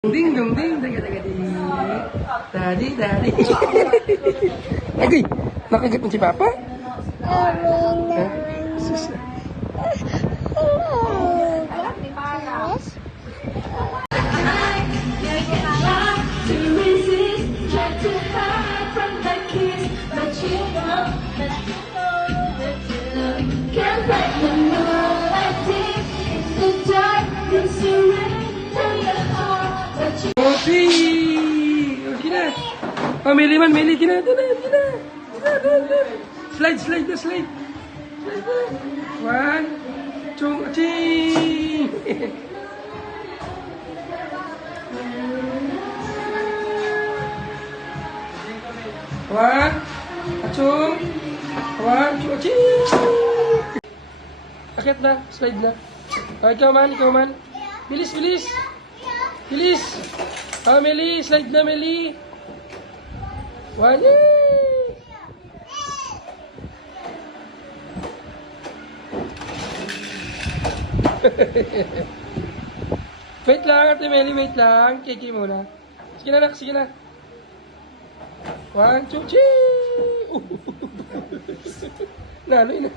Ding dong ding, taga taga ding. Daddy, daddy. Agay, nakagat mo si Papa? Sus. Osi! Osi na! Oh, Mili man, Mili! Gina! Slide! Slide! Slide na! 1, 2, aching! One, achong! 1, 2, aching! Akit na! Slide na! Oh, ikaw man! Bilis! Bilis! Oh, Meli! Slide na, Meli! 1, yay! Wait lang, Ate Meli, wait lang. Kiki muna. Sige na, sige na. 1, 2, ching! Naloy na.